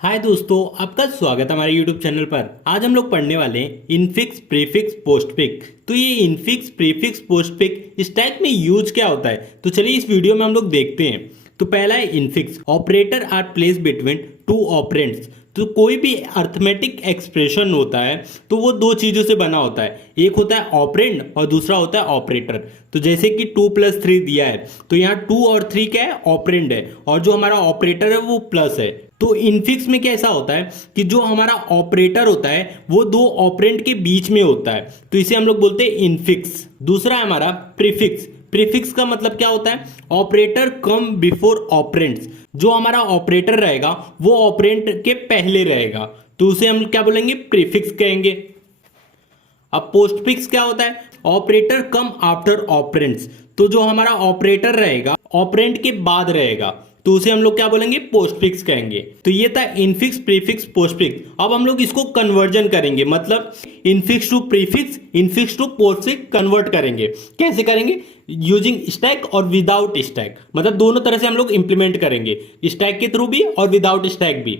हाय दोस्तों, आपका स्वागत है हमारे YouTube चैनल पर। आज हम लोग पढ़ने वाले हैं इनफिक्स, प्रीफिक्स, पोस्टफिक्स। तो ये इनफिक्स, प्रीफिक्स, पोस्टफिक्स इस टाइप में यूज क्या होता है, तो चलिए इस वीडियो में हम लोग देखते हैं। तो पहला है infix. Operator are place between two operands. तो कोई भी अर्थमेटिक एक्सप्रेशन होता है तो वो दो चीजों से बना होता है, एक होता है ऑपरेंड और दूसरा होता है ऑपरेटर। तो जैसे कि 2+3 दिया है तो यहाँ 2 और 3 क्या है, ऑपरेंड है, और जो हमारा ऑपरेटर है वो प्लस है। तो इनफिक्स में कैसा होता है कि जो हमारा ऑपरेटर होता है वो दो ऑपरेंड के बीच में होता है, तो इसे हम लोग बोलते हैं इनफिक्स। दूसरा है हमारा प्रीफिक्स। प्रीफिक्स का मतलब क्या होता है, ऑपरेटर कम बिफोर ऑपरेंड्स। जो हमारा ऑपरेटर रहेगा वो ऑपरेंड के पहले रहेगा, तो उसे हम क्या बोलेंगे, प्रीफिक्स कहेंगे। अब पोस्टफिक्स क्या होता है, ऑपरेटर कम आफ्टर ऑपरेंड्स। तो जो हमारा ऑपरेटर रहेगा ऑपरेंड के बाद रहेगा, तो उसे हम लोग क्या बोलेंगे, पोस्टफिक्स कहेंगे। तो ये था इनफिक्स, प्रीफिक्स, पोस्टफिक्स। अब हम लोग इसको कन्वर्जन करेंगे, मतलब infix to prefix, infix to postfix convert करेंगे। कैसे करेंगे, यूजिंग स्टैक और विदाउट स्टैक, मतलब दोनों तरह से हम लोग इंप्लीमेंट करेंगे, स्टैक के थ्रू भी और विदाउट स्टैक भी।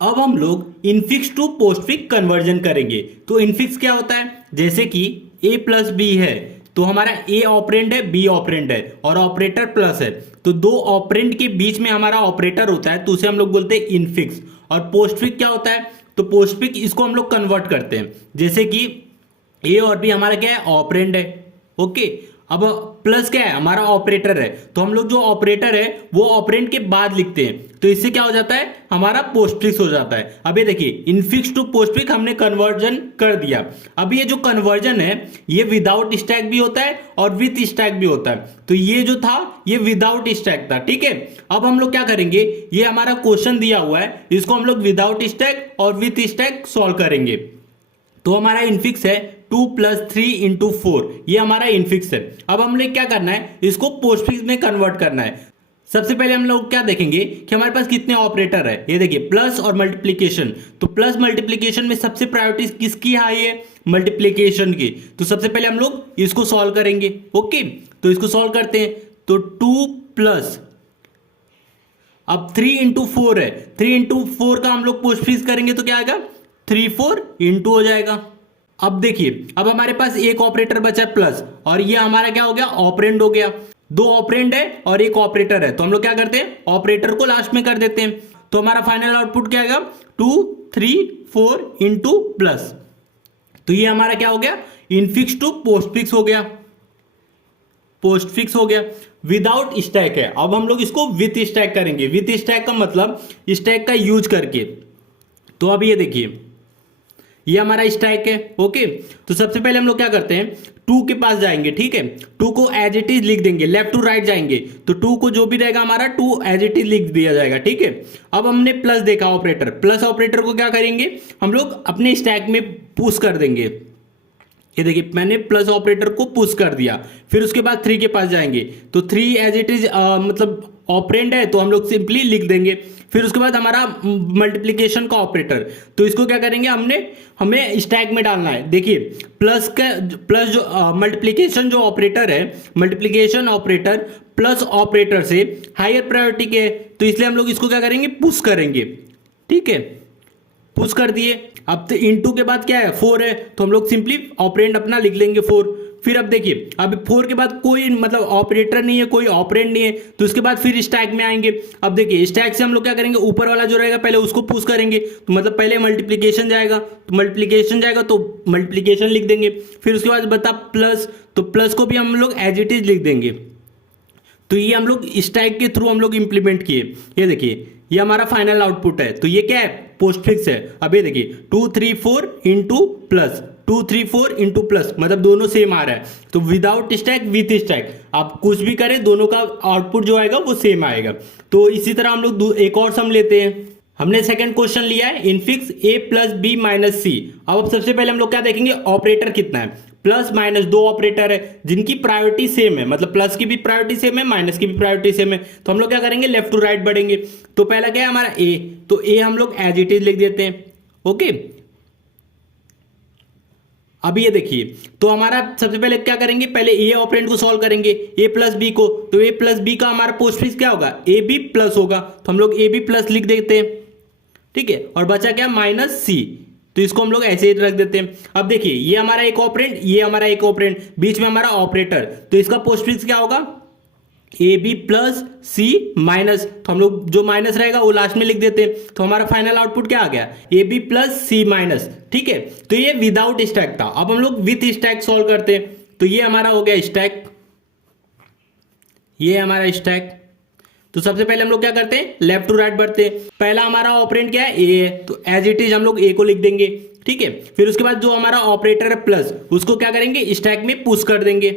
अब हम लोग इनफिक्स टू पोस्टफिक्स कन्वर्जन करेंगे। तो इनफिक्स क्या होता है, जैसे कि a प्लस बी है तो हमारा a ऑपरेंड है, b ऑपरेंड है और ऑपरेटर प्लस है, तो दो ऑपरेंड के बीच में हमारा ऑपरेटर होता है, तो उसे हम लोग बोलते हैं इनफिक्स। और पोस्टफिक्स क्या होता है, तो पोस्टफिक्स इसको हम लोग कन्वर्ट करते हैं, जैसे कि a और b हमारा क्या है, ऑपरेंड है। ओके, अब प्लस क्या है, हमारा ऑपरेटर है, तो हम लोग जो ऑपरेटर है वो ऑपरेंड के बाद लिखते हैं, तो इससे क्या हो जाता है, हमारा पोस्टफिक्स हो जाता है। अब ये देखिए इनफिक्स टू पोस्टफिक्स हमने कन्वर्जन कर दिया। अब ये जो कन्वर्जन है ये विदाउट स्टैक भी होता है और विथ स्टैक भी होता है, तो ये जो था ये विदाउट स्टैक था, ठीक है। अब हम लोग क्या करेंगे, ये हमारा क्वेश्चन दिया हुआ है, इसको हम लोग विदाउट स्टैक और विथ स्टैक सॉल्व करेंगे। तो हमारा इनफिक्स है 2+3 × 4, ये हमारा इनफिक्स है। अब हम लोग क्या करना है, इसको पोस्टफिक्स में कन्वर्ट करना है। सबसे पहले हम लोग क्या देखेंगे कि हमारे पास कितने ऑपरेटर है। ये देखिए प्लस और मल्टीप्लीकेशन, तो प्लस मल्टीप्लीकेशन में सबसे प्रायोरिटी किसकी हाई है, मल्टीप्लीकेशन की। तो सबसे पहले हम लोग इसको सॉल्व करेंगे। ओके, तो इसको सॉल्व करते हैं। तो 2+, अब 3 × 4 है, 3 × 4 का हम लोग पोस्टफिक्स करेंगे तो क्या आएगा, 3×4 × हो जाएगा। अब देखिए अब हमारे पास एक ऑपरेटर बचा है प्लस, और ये हमारा क्या हो गया, ऑपरेंड हो गया। दो ऑपरेंड है और एक ऑपरेटर है, तो हम लोग क्या करते हैं, ऑपरेटर को लास्ट में कर देते हैं। तो हमारा फाइनल आउटपुट क्या आएगा, 2, 3, 4 × प्लस। तो ये हमारा क्या हो गया, इनफिक्स टू पोस्टफिक्स हो गया, पोस्टफिक्स हो गया। विदाउट स्टैक है, अब हम लोग इसको विथ स्टैक करेंगे। विथ स्टैक का मतलब स्टैक का यूज करके। तो अब ये देखिए ये हमारा स्टैक है। ओके, तो सबसे पहले हम लोग क्या करते हैं, 2 के पास जाएंगे, ठीक है, 2 को एज इट इज लिख देंगे, लेफ्ट टू राइट जाएंगे, तो 2 को जो भी रहेगा हमारा 2 एज इट इज लिख दिया जाएगा, ठीक है। अब हमने प्लस देखा ऑपरेटर, प्लस ऑपरेटर को क्या करेंगे, हम लोग अपने स्टैक में पुश कर देंगे। ये देखिए मैंने प्लस ऑपरेटर को पुश कर दिया, फिर उसके बाद 3 के पास जाएंगे, तो 3 एज इट इज मतलब ऑपरेंड है, तो हम लोग सिंपली लिख देंगे। फिर उसके बाद हमारा मल्टीप्लिकेशन का ऑपरेटर, तो इसको क्या करेंगे, हमें स्टैक में डालना है। देखिए प्लस जो मल्टीप्लिकेशन जो ऑपरेटर है, मल्टीप्लिकेशन ऑपरेटर प्लस ऑपरेटर से हायर प्रायोरिटी के है, तो इसलिए हम लोग इसको क्या करेंगे, पुश करेंगे, ठीक है, पुश कर दिए। अब तो इनटू के बाद क्या है, 4 है, तो हम लोग सिंपली ऑपरेंड अपना लिख लेंगे 4। फिर अब देखिए अब 4 के बाद कोई मतलब ऑपरेटर नहीं है, कोई ऑपरेंड नहीं है, तो उसके बाद फिर स्टैक में आएंगे। अब देखिए स्टैक से हम लोग क्या करेंगे, ऊपर वाला जो रहेगा पहले उसको पुश करेंगे, तो मतलब पहले मल्टीप्लिकेशन जाएगा, तो मल्टीप्लिकेशन जाएगा तो मल्टीप्लिकेशन लिख देंगे। फिर उसके बाद बता प्लस, तो प्लस को भी हम लोग एज इट इज लिख देंगे। तो ये हम लोग स्टैक के थ्रू हम लोग इंप्लीमेंट किए। ये देखिए ये हमारा फाइनल आउटपुट है, तो ये क्या है, पोस्टफिक्स है। अब ये देखिए 2, 3, 4 × प्लस, 2, 3, 4 × प्लस, मतलब दोनों सेम आ रहा है। तो विदाउट स्टैक विथ स्टैक, आप कुछ भी करें दोनों का आउटपुट जो आएगा वो सेम आएगा। तो इसी तरह हम लोग एक और सम लेते हैं। हमने सेकंड क्वेश्चन लिया है इनफिक्स a + b - c। अब सबसे पहले हम लोग क्या देखेंगे, ऑपरेटर कितना है, प्लस माइनस दो ऑपरेटर है जिनकी प्रायोरिटी सेम है, मतलब प्लस की भी प्रायोरिटी सेम है, माइनस की भी प्रायोरिटी सेम है, तो हम लोग क्या करेंगे, लेफ्ट टू राइट बढ़ेंगे। तो पहला क्या है हमारा a, तो a हम लोग एज इट इज लिख देते हैं। ओके, अब ये देखिए, तो हमारा सबसे पहले क्या करेंगे, पहले ए ऑपरेंड को सॉल्व करेंगे, ए प्लस बी को, तो ए प्लस बी का हमारा पोस्टफिक्स क्या होगा, ए बी प्लस होगा, तो हम लोग ए बी प्लस लिख देते हैं, ठीक है। और बचा क्या, माइनस सी, तो इसको हम लोग ऐसे ही रख देते हैं। अब देखिए, ये हमारा एक ऑपरेंड, ये हमारा एक ऑपरेंड, बीच में हमारा ऑपरेटर, तो इसका पोस्टफिक्स क्या होगा, A B plus C minus, तो हम लोग जो माइनस रहेगा वो लास्ट में लिख देते हैं, तो हमारा फाइनल आउटपुट क्या आ गया, A B plus C minus, ठीक है। तो ये विदाउट स्टैक था। अब हम लोग विथ स्टैक सॉल्व करते हैं, तो ये हमारा हो गया स्टैक, ये हमारा स्टैक। तो सबसे पहले हम लोग क्या करते हैं, लेफ्ट टू राइट बढ़ते हैं। पहला हमारा ऑपरेंड क्या है, ए है, तो एज इट इज हम लोग ए को लिख देंगे, ठीक है। फिर उसके बाद जो हमारा ऑपरेटर है प्लस, उसको क्या करेंगे, स्टैक में पुश कर देंगे।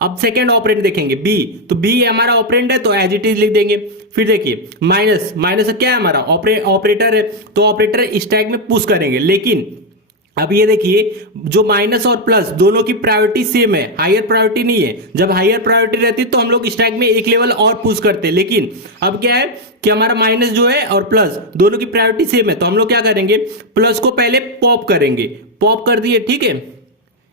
अब सेकेंड ऑपरेंड देखेंगे बी, तो बी हमारा ऑपरेंड है, तो एज इट इज लिख देंगे। फिर देखिए माइनस, माइनस क्या है हमारा ऑपरेटर है, तो ऑपरेटर स्टैक में पुश करेंगे। लेकिन अब ये देखिए, जो माइनस और प्लस दोनों की प्रायोरिटी सेम है, हायर प्रायोरिटी नहीं है। जब हायर प्रायोरिटी रहती है तो हम लोग स्टैक में एक लेवल और पुश करते हैं, लेकिन अब क्या है कि हमारा माइनस जो है और प्लस दोनों की प्रायोरिटी सेम है, तो हम लोग क्या करेंगे, प्लस को पहले पॉप करेंगे, पॉप कर दिए, ठीक है,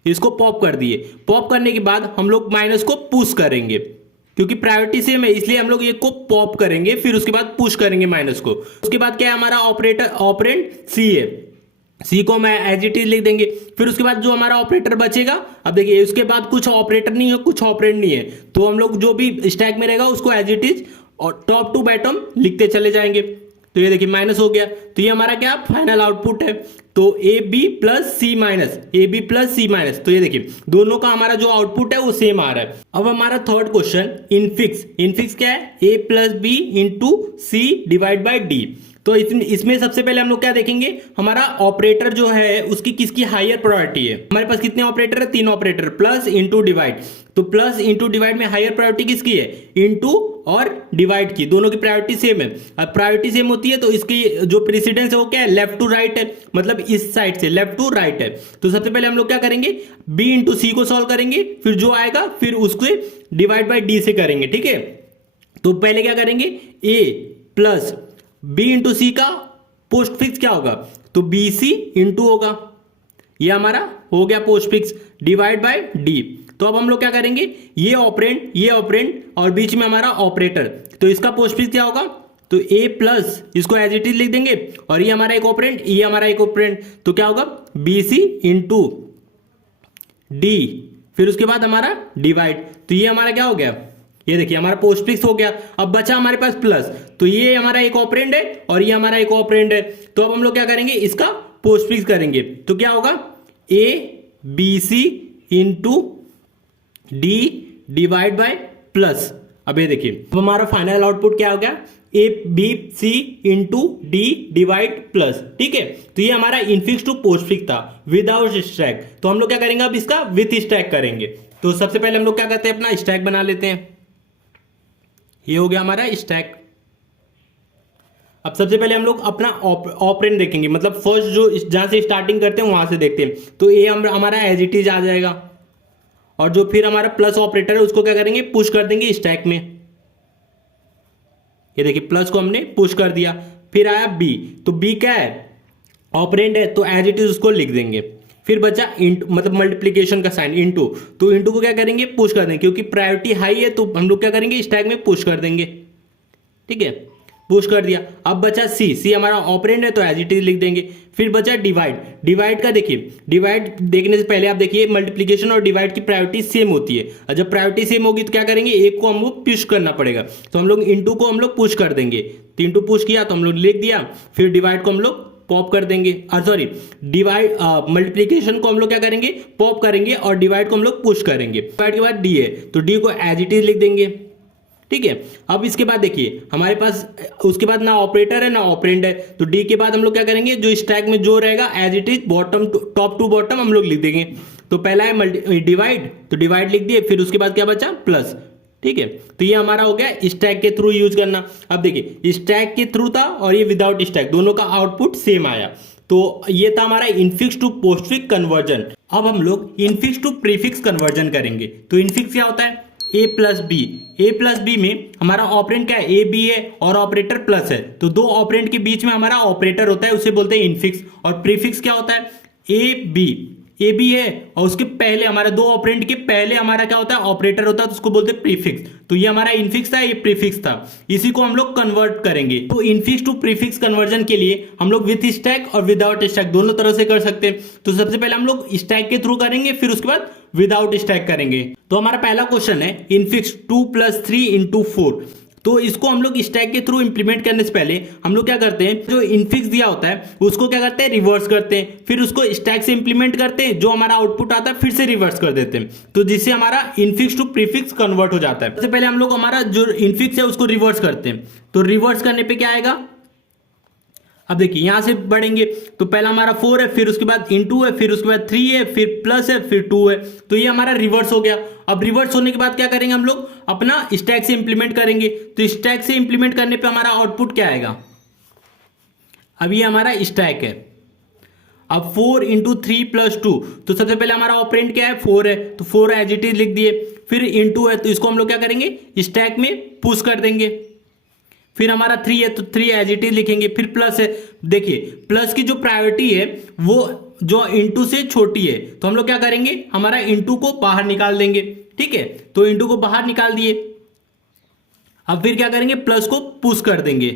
इसको पॉप कर दिए। पॉप करने के बाद हम लोग माइनस को पुश करेंगे, क्योंकि प्रायोरिटी सेम है इसलिए हम लोग ये को पॉप करेंगे, फिर उसके बाद पुश करेंगे माइनस को। उसके बाद क्या है, हमारा ऑपरेंड सी है, सी को मैं एज इट इज लिख देंगे। फिर उसके बाद जो हमारा ऑपरेटर बचेगा, अब देखिए उसके बाद कुछ ऑपरेटर नहीं है, कुछ ऑपरेंड नहीं है, तो हम लोग जो भी स्टैक में रहेगा उसको एज इट इज और टॉप टू बॉटम लिखते चले जाएंगे। तो ये देखिए माइनस हो गया, तो ये हमारा क्या फाइनल आउटपुट है, तो A B plus C minus, A B plus C minus. तो ये देखिए दोनों का हमारा जो आउटपुट है वो सेम आ रहा है। अब हमारा थर्ड क्वेश्चन, इनफिक्स। इनफिक्स क्या है, A plus B into C divide by D. तो इसमें सबसे पहले हम लोग क्या देखेंगे, हमारा ऑपरेटर जो है उसकी किसकी हायर प्रायोरिटी है। हमारे पास कितने ऑपरेटर है, तीन ऑपरेटर, प्लस इंटू डिवाइड। तो प्लस इंटू डिवाइड में हायर प्रायोरिटी किसकी है, इंटू और डिवाइड की, दोनों की प्रायोरिटी सेम है। अब प्रायोरिटी सेम होती है तो इसकी जो प्रेसिडेंस है वो क्या है, लेफ्ट टू राइट है, मतलब इस साइड से लेफ्ट टू राइट है। तो सबसे पहले हम लोग क्या करेंगे, बी इंटू सी को सॉल्व करेंगे, फिर जो आएगा फिर उसको डिवाइड बाई डी से करेंगे, ठीक है। तो पहले क्या करेंगे, ए प्लस बी इंटू सी का पोस्ट फिक्स क्या होगा, तो बी सी इंटू होगा, ये हमारा हो गया post fix, divide by D. तो अब हम लोग क्या करेंगे, ये ऑपरेंड और बीच में हमारा ऑपरेटर, तो इसका पोस्ट फिक्स क्या होगा, तो ए प्लस, इसको एज इट इज लिख देंगे, और ये हमारा एक ऑपरेंड, ये हमारा एक ऑपरेंड, तो क्या होगा बी सी इंटू डी, फिर उसके बाद हमारा डिवाइड। तो ये हमारा क्या हो गया, ये देखिए हमारा पोस्ट फिक्स हो गया। अब बचा हमारे पास प्लस, तो ये हमारा एक ऑपरेंड है और ये हमारा एक ऑपरेंड है, तो अब हम लोग क्या करेंगे, इसका पोस्ट फिक्स करेंगे। तो क्या होगा, A B C into D divide by plus. अब ये देखिए, अब हमारा फाइनल आउटपुट क्या हो गया, A B C into D divide plus, ठीक है। तो ये हमारा इनफिक्स टू पोस्ट फिक्स था विदाउट स्टैक। तो हम लोग क्या करेंगे, अब इसका विथ स्टैक करेंगे। तो सबसे पहले हम लोग क्या करते हैं, अपना स्टैक बना लेते हैं, ये हो गया हमारा स्टैक। अब सबसे पहले हम लोग अपना ऑपरेंड देखेंगे, मतलब फर्स्ट जो जहां से स्टार्टिंग करते हैं वहां से देखते हैं। तो ए हमारा एज इट इज आ जाएगा, और जो फिर हमारा प्लस ऑपरेटर है उसको क्या करेंगे, पुश कर देंगे स्टैक में। ये देखिए प्लस को हमने पुश कर दिया। फिर आया बी, तो बी क्या है, ऑपरेंड है, तो एज इट इज उसको लिख देंगे। फिर बचा इंटू, मतलब मल्टीप्लीकेशन का साइन, इंटू, तो इंटू को क्या करेंगे, पुश कर देंगे, क्योंकि प्रायोरिटी हाई है तो हम लोग क्या करेंगे, स्टैक में पुश कर देंगे, ठीक है, पुश कर दिया। अब बचा सी, सी हमारा ऑपरेंड है तो एज इट इज लिख देंगे। फिर बचा डिवाइड, डिवाइड का देखिए, डिवाइड देखने से पहले आप देखिए मल्टीप्लीकेशन और डिवाइड की प्रायोरिटी सेम होती है, और जब प्रायोरिटी सेम होगी तो क्या करेंगे, एक को हम लोग पुश करना पड़ेगा, तो हम लोग इंटू को हम लोग पुश कर देंगे। तो इंटू पुश किया तो हम लोग लिख दिया, फिर डिवाइड को हम लोग पॉप कर देंगे, सॉरी डिवाइड मल्टीप्लीकेशन को हम लोग क्या करेंगे, पॉप करेंगे, और डिवाइड को हम लोग पुश करेंगे। डिवाइड के बाद डी है तो डी को एज इट इज लिख देंगे, ठीक है। अब इसके बाद देखिए हमारे पास उसके बाद ना ऑपरेटर है ना ऑपरेंड है, तो डी के बाद हम लोग क्या करेंगे, जो स्टैक में जो रहेगा as it is bottom top to bottom हम लोग लिख देंगे। तो पहला है डिवाइड, तो डिवाइड लिख दिए, फिर उसके बाद क्या बचा, प्लस, ठीक है। तो ये हमारा हो गया स्टैक के थ्रू यूज करना। अब देखिए स्टैक के थ्रू था और ये विदाउट स्टैक, दोनों का आउटपुट सेम आया। तो ये था हमारा इनफिक्स टू पोस्टफिक्स कन्वर्जन। अब हम लोग इनफिक्स टू प्रीफिक्स कन्वर्जन करेंगे। तो इनफिक्स क्या होता है, A plus B. A plus B में हमारा ऑपरेंड क्या है, ए बी है, और ऑपरेटर प्लस है, तो दो ऑपरेंड के बीच में हमारा ऑपरेटर होता है, उसे बोलते हैं इनफिक्स। और प्रीफिक्स क्या होता है, ए बी, ए बी है और उसके पहले हमारा दो ऑपरेंड के पहले हमारा क्या होता है ऑपरेटर होता है, तो उसको बोलते हैं प्रीफिक्स। तो ये हमारा इनफिक्स था, ये प्रीफिक्स था, इसी को हम लोग कन्वर्ट करेंगे। तो इनफिक्स टू प्रीफिक्स कन्वर्जन के लिए हम लोग विथ स्टैक और विदाउट स्टैक दोनों तरह से कर सकते हैं। तो सबसे पहले हम लोग स्टैक के थ्रू करेंगे, फिर उसके बाद विदाउट स्टैक करेंगे। तो हमारा पहला क्वेश्चन है इनफिक्स 2 + 3 × 4। तो इसको हम लोग स्टैक के थ्रू इंप्लीमेंट करने से पहले हम लोग क्या करते हैं, जो इनफिक्स दिया होता है उसको क्या करते हैं, रिवर्स करते हैं, फिर उसको स्टैक से इंप्लीमेंट करते हैं, जो हमारा आउटपुट आता है फिर से रिवर्स कर देते हैं, तो जिससे हमारा इनफिक्स टू प्रीफिक्स कन्वर्ट हो जाता है। सबसे पहले हम लोग हमारा जो इनफिक्स है उसको रिवर्स करते हैं। तो रिवर्स करने पे क्या आएगा, अब देखिए यहां से बढ़ेंगे तो पहला हमारा 4 है, फिर उसके बाद इनटू है, फिर उसके बाद 3 है, फिर प्लस है, फिर 2 है। तो ये हमारा रिवर्स हो गया। अब रिवर्स होने के बाद क्या करेंगे, हम लोग अपना स्टैक से इंप्लीमेंट करेंगे। तो स्टैक से इंप्लीमेंट करने पे हमारा आउटपुट क्या आएगा, अब ये हमारा स्टैक है। अब 4 × 3 + 2, तो सबसे पहले हमारा ऑपरेंड क्या है, 4 है, तो 4 एज इट इज लिख दिए। फिर इनटू है, तो इसको हम लोग क्या करेंगे, स्टैक में पुश कर देंगे। फिर हमारा 3 है, तो 3 एज इट इज लिखेंगे। फिर प्लस है, देखिए प्लस की जो प्रायोरिटी है वो जो इनटू से छोटी है, तो हम लोग क्या करेंगे, हमारा इनटू को बाहर निकाल देंगे। ठीक है, तो इनटू को बाहर निकाल दिए। अब फिर क्या करेंगे, प्लस को पुश कर देंगे।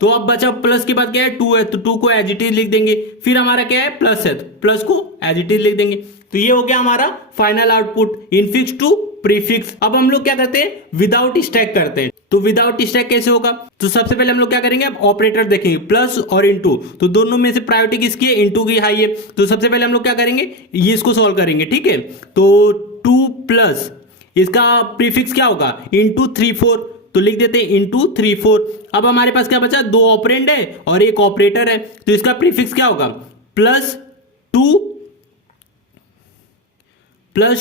तो अब बचा प्लस के बाद क्या है, 2 है, तो 2 को एज इट इज लिख देंगे। फिर हमारा क्या है, प्लस है, तो प्लस को एज इट इज लिख देंगे। तो ये हो गया हमारा final output infix to prefix. अब हम लोग क्या करते हैं, विदाउट स्टैक करते हैं। तो विदाउट स्टैक कैसे होगा, तो सबसे पहले हम लोग क्या करेंगे, अब ऑपरेटर देखेंगे प्लस और इनटू, तो दोनों में से प्रायोरिटी किसकी है, इनटू की हाई है। तो सबसे पहले हम लोग क्या करेंगे, ये इसको सॉल्व करेंगे। ठीक है, तो 2 प्लस इसका प्रीफिक्स क्या होगा, इनटू 3 4, तो लिख देते हैं इनटू 3 4। अब हमारे पास क्या बचा, दो ऑपरेंड है और एक ऑपरेटर है, तो इसका प्रीफिक्स क्या होगा, +2 ×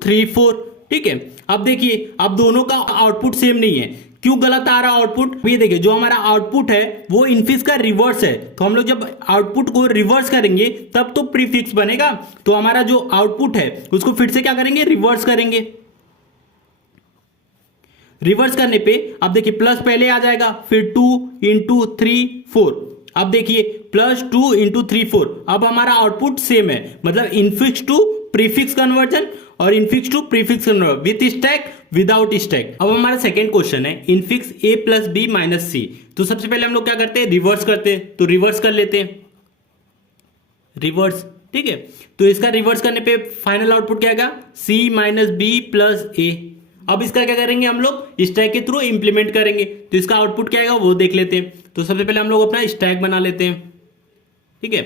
3 4। ठीक है, अब देखिए अब दोनों का आउटपुट सेम नहीं है। क्यों गलत आ रहा आउटपुट, ये देखिए जो हमारा आउटपुट है वो इनफिक्स का रिवर्स है। तो हम लोग जब आउटपुट को रिवर्स करेंगे तब तो प्रीफिक्स बनेगा। तो हमारा जो आउटपुट है उसको फिर से क्या करेंगे, रिवर्स करेंगे। रिवर्स करने पे अब देखिए प्लस पहले आ जाएगा, फिर 2 × 3 4। अब देखिए +2 × 3 4। अब हमारा आउटपुट सेम है, मतलब इनफिक्स टू प्रीफिक्स कन्वर्जन और infix to prefix conversion with stack without stack. अब हमारा सेकंड क्वेश्चन है इनफिक्स a + b - c। तो सबसे पहले हम लोग क्या करते हैं, रिवर्स करते हैं। तो रिवर्स कर लेते हैं, रिवर्स। ठीक है, तो इसका रिवर्स करने पे फाइनल आउटपुट क्या आएगा, c - b + a। अब इसका क्या करेंगे, हम लोग स्टैक के थ्रू इंप्लीमेंट करेंगे। तो इसका आउटपुट क्या आएगा वो देख लेते हैं। तो सबसे पहले हम लोग अपना स्टैक बना लेते हैं। ठीक है,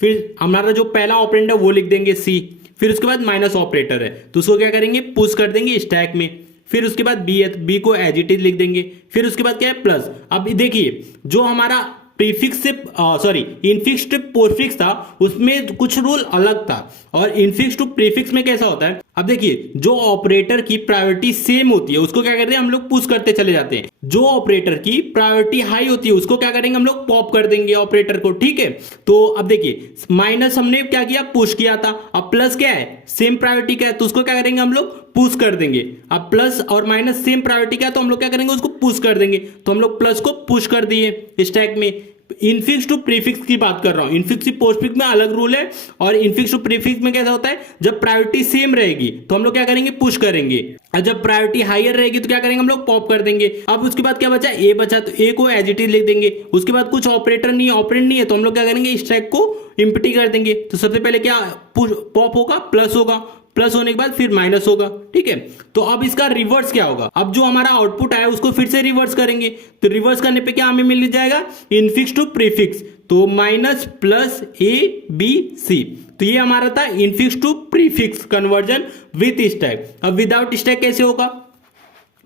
फिर हमारा जो पहला ऑपरेंड है वो लिख देंगे c, फिर उसके बाद माइनस ऑपरेटर है तो उसको क्या करेंगे, पुश कर देंगे स्टैक में। फिर उसके बाद b है, तो b को एज इट इज लिख देंगे। फिर उसके बाद क्या है, प्लस। अब देखिए जो हमारा प्रीफिक्स से सॉरी इनफिक्स टू पोस्टफिक्स था उसमें कुछ रूल अलग था, और इनफिक्स टू प्रीफिक्स में कैसा होता है, अब देखिए जो ऑपरेटर की प्रायोरिटी सेम होती है उसको क्या करते हैं, हम लोग पुश करते चले जाते हैं। जो ऑपरेटर की प्रायोरिटी हाई होती है उसको क्या करेंगे, हम लोग पॉप कर देंगे ऑपरेटर को। ठीक है, तो अब देखिए माइनस हमने क्या किया, पुश किया था। अब प्लस क्या है, सेम प्रायोरिटी का है, तो उसको क्या करेंगे, हम लोग पुश कर देंगे। अब प्लस और माइनस सेम प्रायोरिटी का है तो हम लोग क्या करेंगे, उसको पुश कर देंगे। तो हम लोग प्लस को पुश कर दिए स्टैक में। इनफिक्स टू प्रीफिक्स की बात कर रहा हूं, इनफिक्स टू पोस्टफिक्स में अलग रूल है, और इनफिक्स टू प्रीफिक्स में कैसा होता है, जब प्रायोरिटी सेम रहेगी तो हम लोग क्या करेंगे, पुश करेंगे, और जब प्रायोरिटी हायर रहेगी तो क्या करेंगे, हम लोग पॉप कर देंगे। अब उसके बाद क्या बचा, ए बचा, तो ए को एज इट इज लिख देंगे। उसके बाद कुछ ऑपरेटर नहीं है, ऑपरेंड नहीं है, तो हम लोग क्या करेंगे, स्टैक को एम्प्टी कर देंगे। तो सबसे पहले क्या पॉप होगा, प्लस होगा, प्लस होने के बाद फिर माइनस होगा। ठीक है, तो अब इसका रिवर्स क्या होगा, अब जो हमारा आउटपुट आया उसको फिर से रिवर्स करेंगे। तो रिवर्स करने पे क्या हमें मिल जाएगा, इनफिक्स टू प्रीफिक्स, तो माइनस प्लस ABC। तो ये हमारा था infix to prefix conversion with stack. अब विदाउट स्टैक कैसे होगा,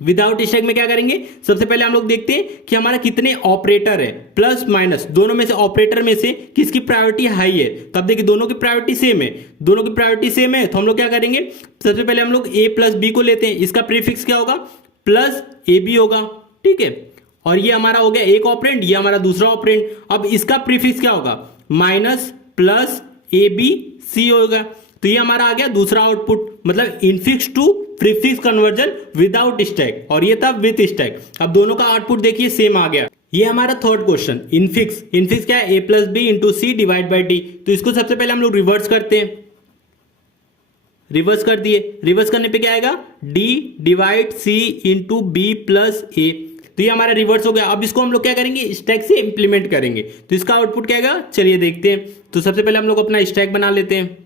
विदाउट स्टैक में क्या करेंगे, सबसे पहले हम लोग देखते हैं कि हमारा कितने ऑपरेटर है, प्लस माइनस दोनों में से ऑपरेटर में से किसकी प्रायोरिटी हाई है। तब देखिए दोनों की प्रायोरिटी सेम है, दोनों की प्रायोरिटी सेम है, तो हम लोग क्या करेंगे, सबसे पहले हम लोग a + b को लेते हैं। इसका प्रीफिक्स क्या होगा, +AB होगा। ठीक है, और ये हमारा हो गया एक ऑपरेंड, ये हमारा दूसरा ऑपरेंड। अब इसका प्रीफिक्स क्या होगा, -+ABC होगा। तो ये हमारा आ गया दूसरा आउटपुट, मतलब infix to prefix conversion without stack, और ये था विथ स्टैक। अब दोनों का आउटपुट देखिए सेम आ गया। ये हमारा थर्ड क्वेश्चन इनफिक्स। इनफिक्स क्या है? A plus B into C divide by D. तो इसको सबसे पहले हम लोग रिवर्स करते हैं। रिवर्स कर दिए। रिवर्स करने पे क्या आएगा? डी डिवाइड सी इंटू बी प्लस ए। तो ये हमारा रिवर्स हो गया। अब इसको हम लोग क्या करेंगे? स्टैक से इंप्लीमेंट करेंगे। तो इसका आउटपुट क्या आएगा? चलिए देखते हैं। तो सबसे पहले हम लोग अपना स्टैक बना लेते हैं।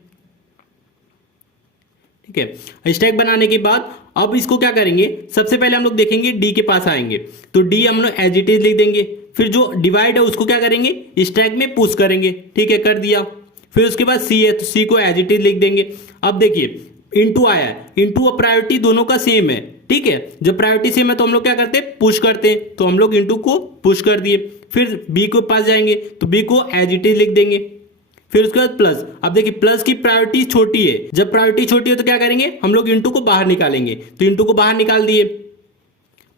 ठीक है, स्टैक बनाने के बाद अब इसको क्या करेंगे? सबसे पहले हम लोग देखेंगे डी के पास आएंगे। तो डी हम लोग एज इट इज लिख देंगे। फिर जो डिवाइड है उसको क्या करेंगे? स्टैक में पुश करेंगे। ठीक है, कर दिया। फिर उसके बाद सी है तो सी को एज इट इज लिख देंगे। अब देखिए इनटू आया है, इनटू और प्रायोरिटी दोनों का सेम है। ठीक है, जब प्रायोरिटी सेम है तो हम लोग क्या करते हैं? पुश करते हैं। तो हम लोग इनटू को पुश कर दिए। फिर बी के पास जाएंगे तो बी को एज इट इज लिख देंगे। फिर उसके बाद प्लस। अब देखिए प्लस की प्रायोरिटी छोटी है, जब प्रायोरिटी छोटी है तो क्या करेंगे? हम लोग इनटू को बाहर निकालेंगे। तो इनटू को बाहर निकाल दिए,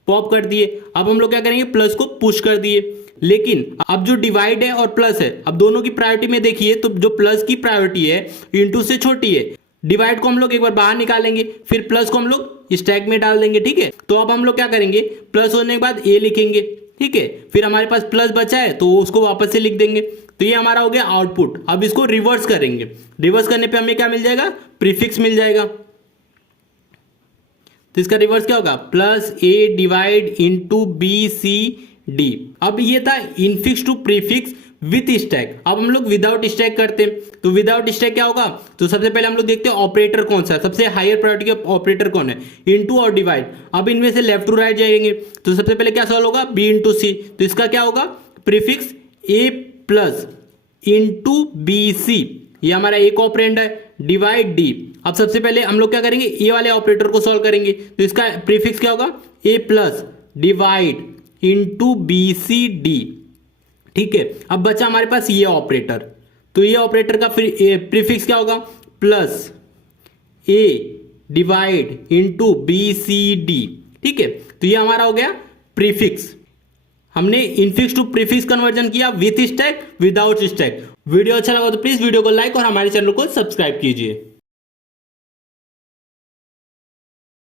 पॉप कर दिए। अब हम लोग क्या करेंगे? प्लस को पुश कर दिए। लेकिन अब जो डिवाइड है और प्लस है, अब दोनों की प्रायोरिटी में देखिए तो जो प्लस की प्रायोरिटी है इंटू से छोटी है। डिवाइड को हम लोग एक बार बाहर निकालेंगे, फिर प्लस को हम लोग स्टैक में डाल देंगे। ठीक है, तो अब हम लोग क्या करेंगे? प्लस होने के बाद ए लिखेंगे। ठीक है, फिर हमारे पास प्लस बचा है तो उसको वापस से लिख देंगे। तो ये हमारा हो गया आउटपुट। अब इसको रिवर्स करेंगे। रिवर्स करने पे हमें क्या मिल जाएगा? प्रीफिक्स मिल जाएगा। तो इसका रिवर्स क्या होगा? Plus A divide into B C D. अब ये था infix to prefix with stack. अब हम लोग विदाउट स्टैक करते हैं। तो विदाउट स्टैक क्या होगा? तो सबसे पहले हम लोग देखते हैं ऑपरेटर कौन सा है, सबसे हायर प्रायोरिटी का ऑपरेटर कौन है? इनटू और डिवाइड। अब इनमें से लेफ्ट टू राइट जाएंगे तो सबसे पहले क्या सॉल्व होगा? बी इंटू सी। तो इसका क्या होगा? प्रीफिक्स ए प्लस इंटू बी सी, ये हमारा एक ऑपरेंड है। Divide D. अब सबसे पहले हम लोग क्या करेंगे? ए वाले ऑपरेटर को सॉल्व करेंगे। तो इसका प्रीफिक्स क्या होगा? A plus divide into B C D. ठीक है, अब बचा हमारे पास ये ऑपरेटर। तो ये ऑपरेटर का प्रीफिक्स क्या होगा? Plus A divide into B C D. ठीक है, तो ये हमारा हो गया प्रीफिक्स। हमने इनफिक्स टू प्रीफिक्स कन्वर्जन किया with stack, without stack. Video अच्छा लगा तो प्लीज वीडियो को लाइक और हमारे चैनल को सब्सक्राइब कीजिए।